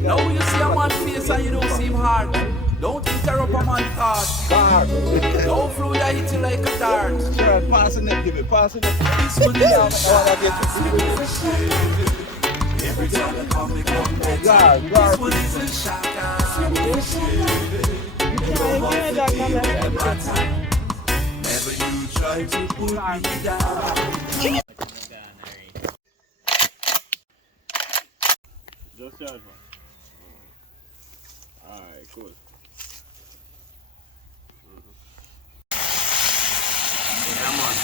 Now you see a man's face and you don't seem hard. Don't interrupt a man's thought. Don't flow that hit you like a dart. Sure, passing it, give it, passing it. This one is every time I come, they come better. This one is a shaka. Never you try to put me down. Just charge one. Alright, cool. Yeah, man.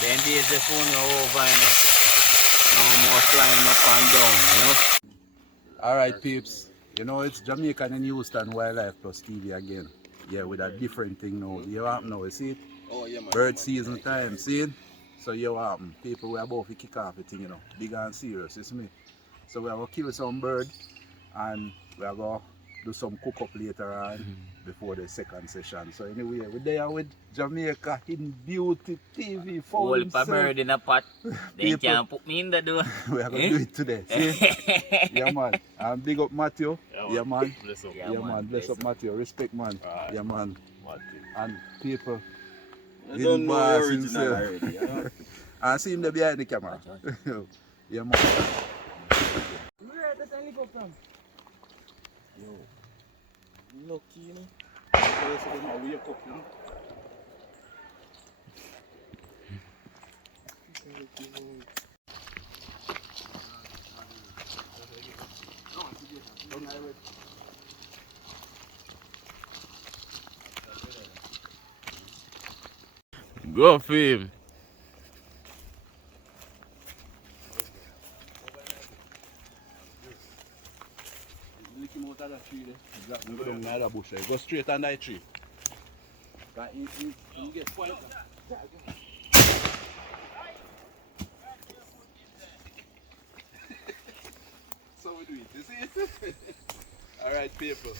Then days the phone are over, you know. No more flying up and down, you know. Alright, peeps. You know, it's Jamaica and Houston Wildlife Plus TV again. Yeah, with a different thing now. You happen now, you see it? Oh, yeah, man. Bird season time, see it? So you happen. People, we are about to kick off the thing, you know. Big and serious, you see me? So we are going to kill some bird and we are going to do some cook up later on before the second session. So anyway, we're there with Jamaica Hidden Beauty TV. Hold a bird in a pot. They can't put me in the door. We are going to do it today. See? Yeah, man. And big up Matthew. Yeah, man. Bless up. Yeah, man. Bless up Matthew. Respect, man. Right. Yeah, man. Matthew. And people. You don't know the original already, you know? And see him there behind the camera. Yeah, man. Where does I live up from? Yo, lucky, you know. So them a wake up, you know. Go for him. Lick him out of that tree there. Exactly. Go down near that bush there. Go straight on that tree. He get quiet. So we do it, you see it? Alright, people.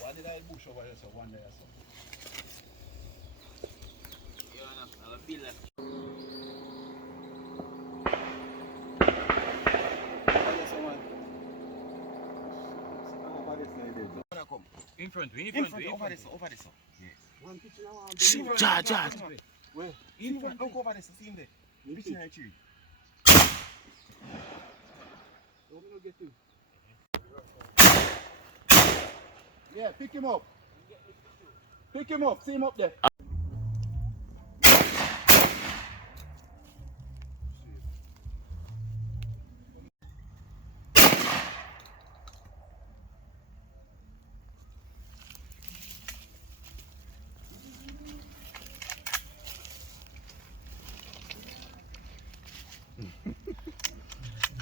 One in that bush over there, so one there, so. In front, Over this. One picture now. Charge. Where? In front, look over this, see him there. Picture in that tree. Don't we not get to? Yeah, pick him up. Pick him up, see him up there.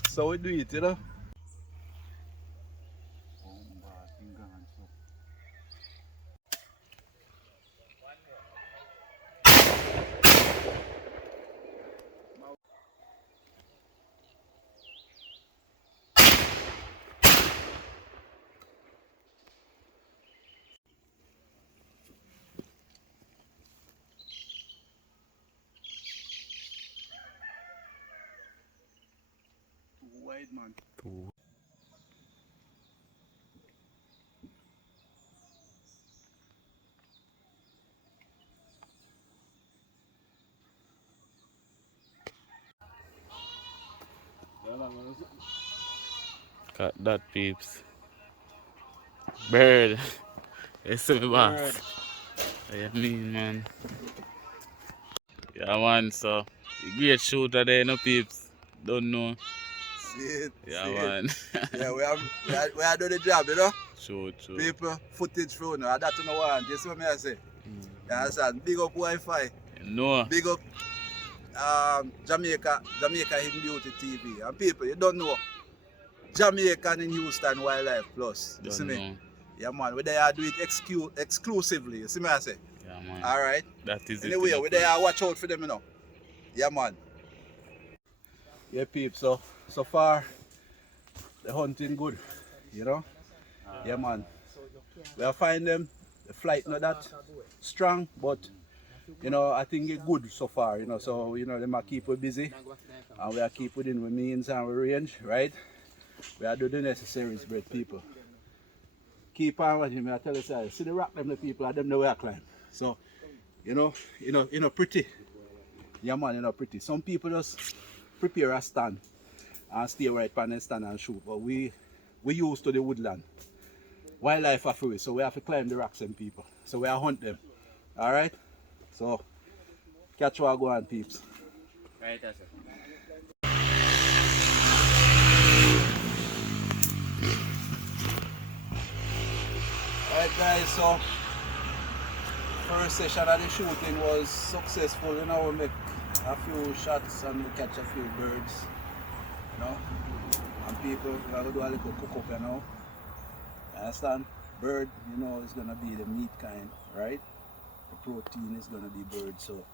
So we do it, you know? Wide man. Cut that, peeps. Bird. It's me, boss. What you mean, man? Yeah, man, so. Great shooter there, no peeps. Don't know. See it? Yeah, see man. It. Yeah, we have done the job, you know? True. People, footage through now, that's what I want. You see what I say? You understand? Big up Wi-Fi. No. Big up Jamaica Hidden Beauty TV. And people, you don't know. Jamaica and Houston Wildlife Plus. You see me? Yeah, man. We there do it exclusively. You see me I say? Yeah, man. Alright? That is anyway, it. we there watch out for them, you know. Yeah, man. Yeah, peeps. So far, the hunting good. You know? Yeah, man. We are find them. The flight not that strong, but you know, I think it's good so far, you know, so, you know, they might keep us busy, and we are keep within the means and we range, right? We are doing the necessaries, great people. Keep on watching me, I tell you, sir, see the rock them, the people, and them the way I climb. So, you know, pretty. Yeah, man, you know, pretty. Some people just prepare a stand and stay right on the stand and shoot, but we used to the woodland. Wildlife are free, so we have to climb the rocks and people. So we are hunt them. Alright? So catch what go on, peeps. Right, that's it. Alright guys, so first session of the shooting was successful, you know, we make a few shots and we catch a few birds, you know. And people, we're gonna do a little cook up, you know. Understand? Bird, you know, is gonna be the meat kind, right? The protein is gonna be bird. So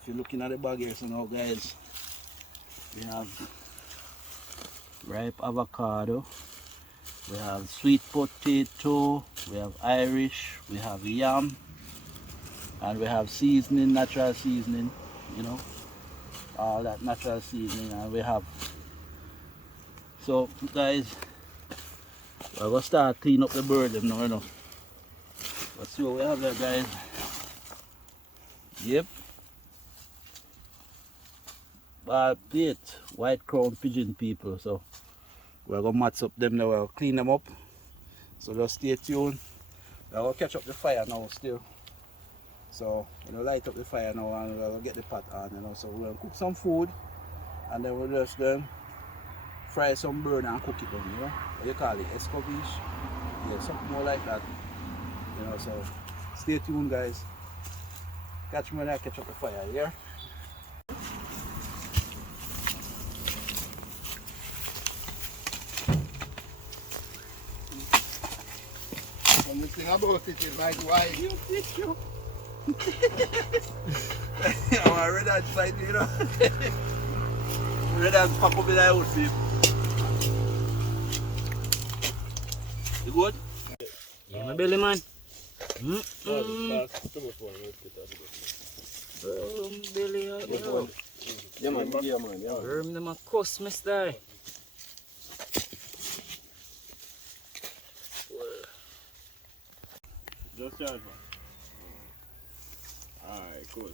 if you're looking at the bag here, so now guys, we have ripe avocado, we have sweet potato, we have Irish, we have yam, and we have seasoning, natural seasoning, you know, all that natural seasoning, and we have. So guys, we're gonna start clean up the bird them now, you know. Let's see what we have there, guys. Yep. Bald plate, white crown pigeon people. So we're gonna match up them now, we'll clean them up. So just stay tuned. We're gonna catch up the fire now still. So we'll light up the fire now and we'll get the pot on, you know. So we're gonna cook some food and then we'll just fry some bird and cook it down, you know. What you call it? Escovitch? Yeah, something more like that. You know, so stay tuned guys. Catch me when I catch up the fire, yeah? And the thing about it is like why you fish you. I'm ready to fight, you know. Ready to pack up in the house, see. You good? Yeah, my belly man. Belly, Yeah man, yeah man, yeah. Worm them a cuss, mister. Just charge man. Alright, cool.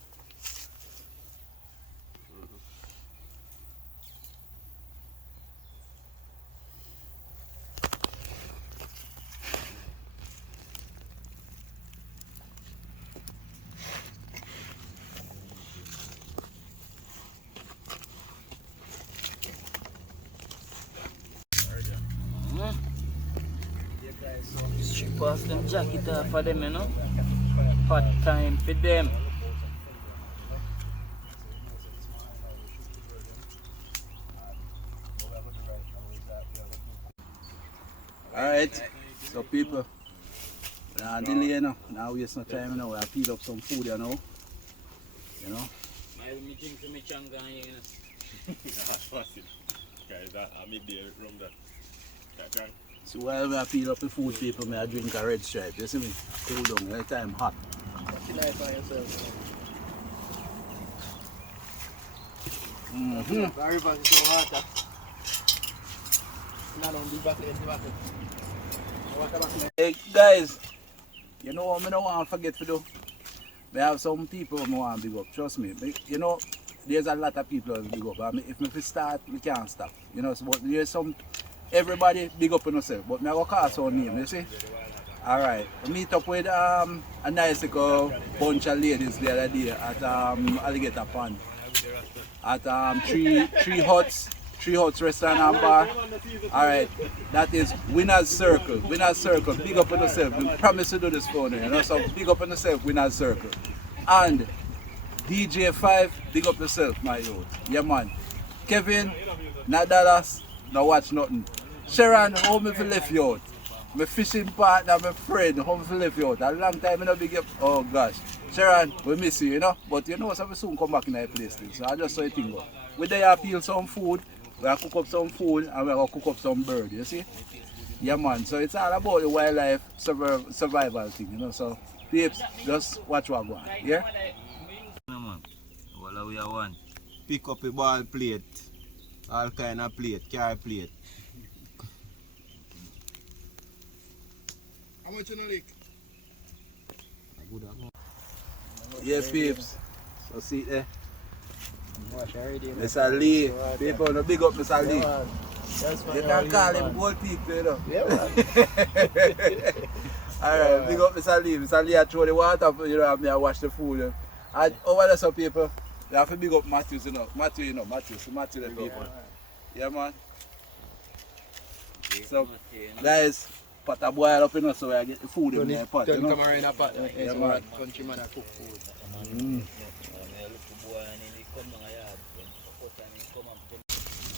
Strip off them jacket off for them, you know. Hot time for them. Alright, so people, now delay now, now waste no time now, we'll peel up some food, you know. You know. Me drink for me changa, you know. That's fácil. Guys, I make the rum that. So while we peel up the food, people, may I drink a red stripe, you see me? Cool down, every time hot. Watch it nice on yourself. Mm-hmm. The river is so water. No, don't be back in the water. Hey guys, you know what I don't want to forget to do? We have some people who want to big up, trust me. You know, there's a lot of people who big up. I mean, if we start, we can't stop. You know, so, but there's some, everybody big up on themselves. But I go call some name, you see? Alright, we meet up with a nice little bunch of ladies the other day at Alligator Pond. At Three Huts Restaurant and Bar. Alright, that is Winner's Circle. Winner's Circle, big up on yourself. We promise to do this for you, you know, so big up on yourself, Winner's Circle. And DJ5, big up yourself, my youth. Yeah, man. Kevin, not Dallas, no watch nothing. Sharon, how me fi left you out? My fishing partner, my friend, how me fi left you out? A long time I no big up. Oh gosh. Sharon, we miss you, you know. But you know, so we soon come back in that place. So I just saw you think. We there peel some food, we are cook up some food, and we are going to cook up some bird, you see? Yeah, man. So it's all about the wildlife survival thing, you know. So Peeps, just watch what go on. Yeah? No, man. What we are one. Pick up a ball plate. All kind of plate. Car plate. How much you know lick? Yeah, peeps. So see there. Mr. Lee. People, no big up Mr. Lee. You can call him gold people, you know. Yeah, man. Alright, big up Mr. Lee. Mr. Lee, I throw the water for you know, me I wash the food. You know. And over there, some people, they have to big up Matthews, you know. Matthew the people. Yeah, man. So, guys, pot a boil up, you know, so I get the food in the pot, you know. Come around a pot. Yeah, So man. countryman a cook food.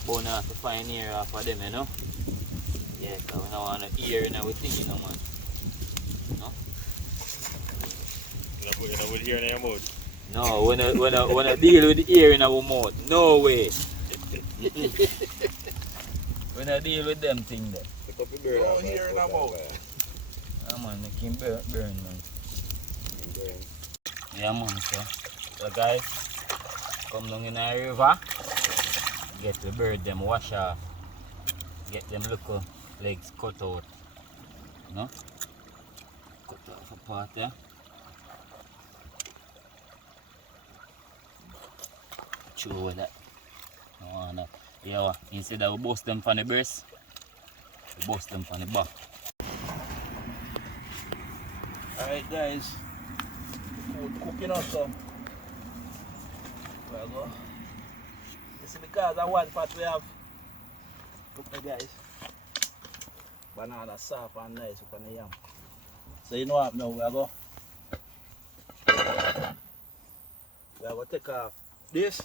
Bone off the fine ear off of them, you know? Yeah, so we don't want to ear in everything, you know, man. No? You know, with ear in your mouth. No, when I deal with the ear in our mouth. No way. When I deal with them thing there. No here in the mouth. Yeah, man, they can burn, man. Yeah, man, so guys, come down in the river, get the bird them wash off, get them little legs cut out, you know? Cut off a part there. Chew with that. Yeah, instead of we bust them from the breast, we bust them from the back. Alright guys, food cooking up some. There we go. You see because of one pot we have. Look there guys. Banana soft and nice up on the yam. So you know what now we are go. We are going to take off this.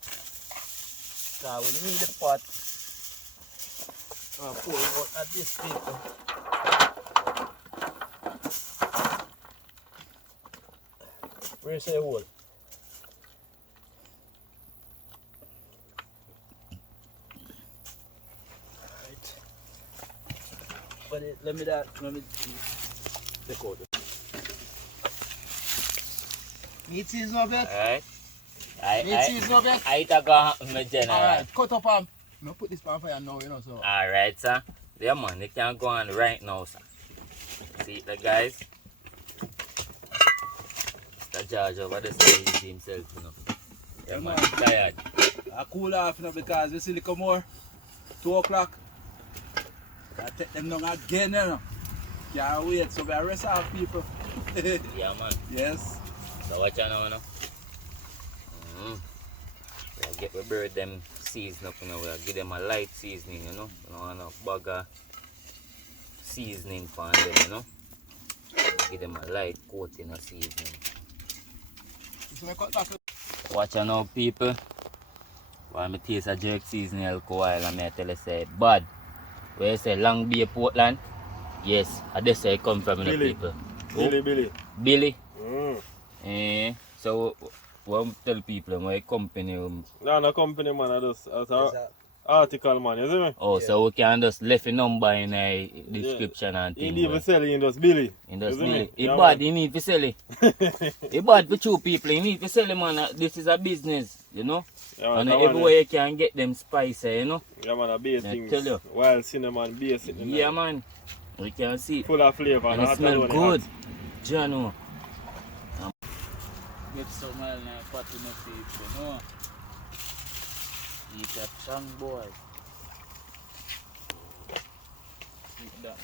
So we need the pot. Pour it out at this paper. Where is the hole? Alright. But let me take out it. Meat season up yet? Alright. Meat season up yet? I take a my general. Alright, cut up and no put this pan fire now, you know, so. Alright, sir. Yeah, man, they can go on right now, sir. See the guys? The judge over there say he's himself, you know. Yeah, man, tired. I cool off now because you see little more. 2 o'clock. I take them down again, you know. Can't wait, so we arrest our people. Yeah, man. Yes. So watch out now, you know. We'll get the bird them season up, you know. We'll give them a light seasoning, you know. We don't want no bugger seasoning for them, you know. Give them a light coating of seasoning. So we cut back. Watch out now, people. While I taste a jerk seasoning alcohol and I tell you say bad. Where you say Long Bay, Portland? Yes, I just say come from the Billy. people. Billy. Billy? Mm. So what tell people my company? No company, man. I just as a article, man. You see me? Oh, so we can just left a number in the description and He things. didn't even sell it, he just Billy. In just You see Billy. me? It Yeah, bad, man. you need to sell it. It bad for two people, you need to sell it, man. This is a business, you know. Yeah, man, And that one, everywhere you can get them spicy, you know. Yeah, man, a base I things. tell you. Wild cinnamon base it. Yeah, man. We can see it. Full of flavor. And it hot smell alone, good. hot. Jano. Get some oil in the pot in the face, you know. Eat that chunk, boy. Eat that,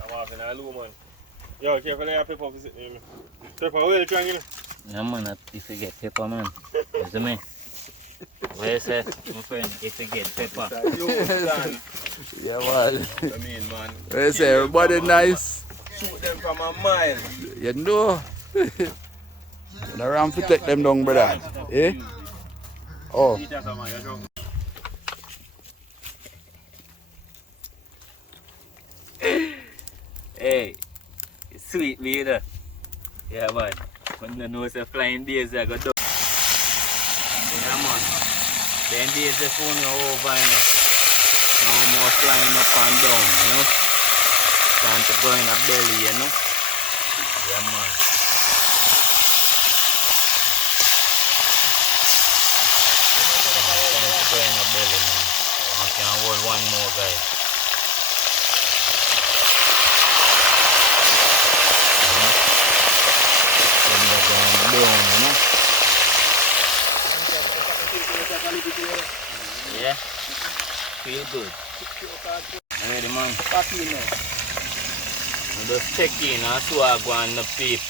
I'm off in a low, man. Yo, careful of your pepper. Pepper well strong, you know. Yeah, man, if you get pepper, man. You see me? What you say, my friend, if you get pepper. Yeah, man. I mean, man. What you say, everybody nice? Shoot them from a mile. You know. You know, around to take them down, brother. Eh? Oh. Eat that, man. You're drunk. Hey, it's sweet, leader. Yeah, man. When you know the flying days, I got done. Yeah, man. Then days the phone you over, you know. No more flying up and down, you know. Time to go in a belly, you know. Yeah, man. Time to go in the belly, man. I can hold one more, guys. Then they're going down, you know? Yeah. Feel good. Ready, man? I just check in and see what I go on the peep.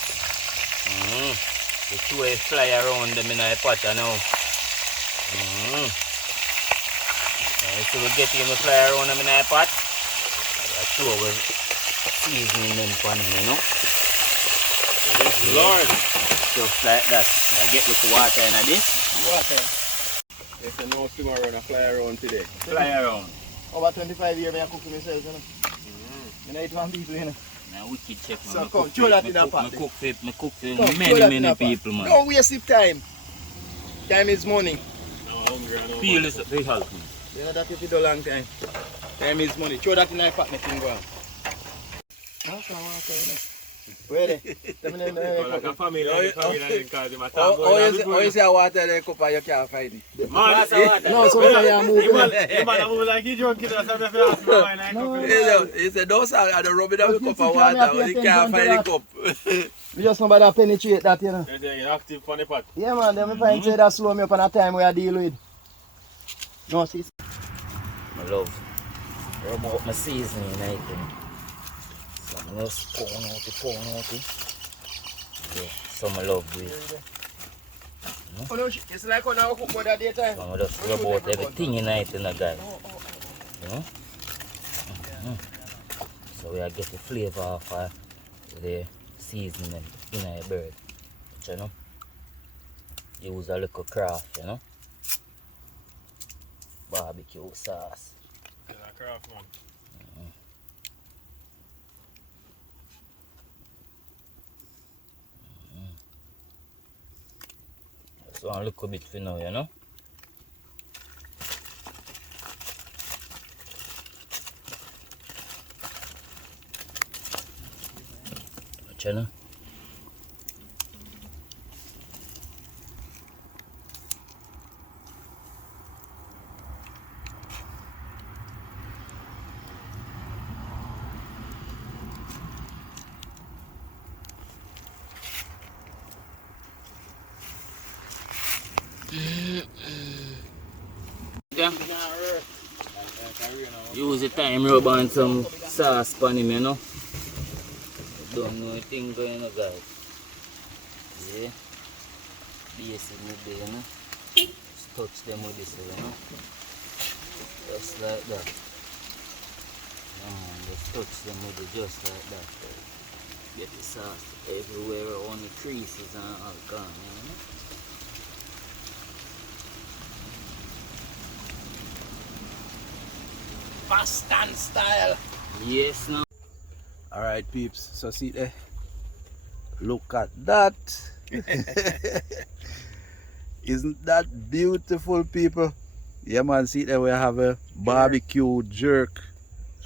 The two will fly around them in the pot now. So we get him to fly around them in the pot. That's two will seasoning them for them, you know. Lord. Just like that. I get with the water in this. Water. There's a no swim around and fly around today. Fly around. Over 25 years, I cook for myself, you know. I eat one people, you know. Now wicked check, man. So come, throw that in a pot. I cook for Come, many people, man. Don't waste your time. Time is money. I'm hungry. I know Feel money. is very helpful. You know that if you do long time. Time is money. Throw that in a pot, make him go on. Water, you know. Where they? Tell me Well, like a family, like a family, and cause him a talk Oh, going on you before. see water in the cup and you can't find it. Man, No, so you move. you man move like he drunk, you know, so if you ask me why, like, He said, don't say I don't rub it up the cup of water, but you can't find the cup. We just somebody that penetrate that, you know. you're active on the pot. Yeah, man, them find say that slow me up on a time where I deal with. No, see. My love. Rub out my seasoning, I think. So I'm just pouring out it. Yeah, so my love do it. Oh, no, it's like when I cook for that daytime. So I'm just rub out everything in it, guys. You know? So we are get the flavor of the seasoning in a bird. You know? Use a little craft, you know? Barbecue sauce. Yeah, craft, man. So a little bit for now, you know? You know? Yeah. Use the time rub on some sauce pan him, you know. Don't know anything going on, guys. Yeah. Basic with the, you know. Just touch them with this, you know. Just like that. Just touch them with it just like that. Get the sauce everywhere on the creases and all gone, you know. Boston style. Yes, now. Alright peeps, so see there. Look at that. Isn't that beautiful, people? Yeah man, see there we have a barbecue jerk.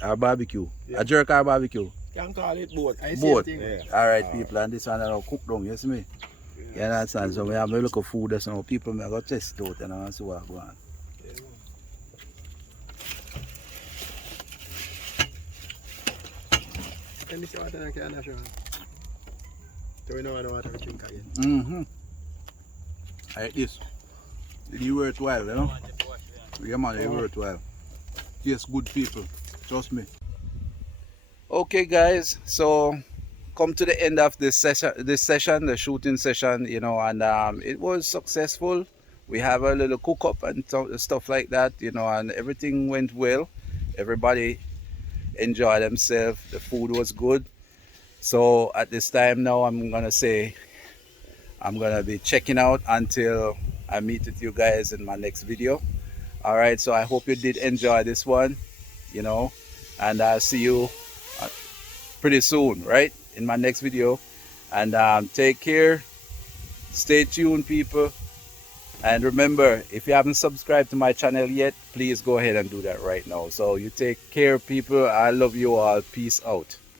Or barbecue. Yeah. A jerk or barbecue? Can call it both. Both. Yeah. Alright people, and this one are cooked down, you see me? You understand? So we have a look of food there, so people may go test it out and see what go on. Let me see what I can show. So we know I know what I drink again. Mm-hmm. Like this. It's worthwhile, you know? Yeah man, it's worthwhile. Yes, good people. Trust me. Okay guys, so come to the end of this session, the shooting session, you know, and it was successful. We have a little cook up and stuff like that, you know, and everything went well. Everybody enjoyed themselves. The food was good. So at this time now, I'm gonna say I'm gonna be checking out until I meet with you guys in my next video. All right, so I hope you did enjoy this one, you know, and I'll see you pretty soon, right, in my next video. And take care, stay tuned people, and remember, if you haven't subscribed to my channel yet, please go ahead and do that right now. So you take care people. I love you all. Peace out.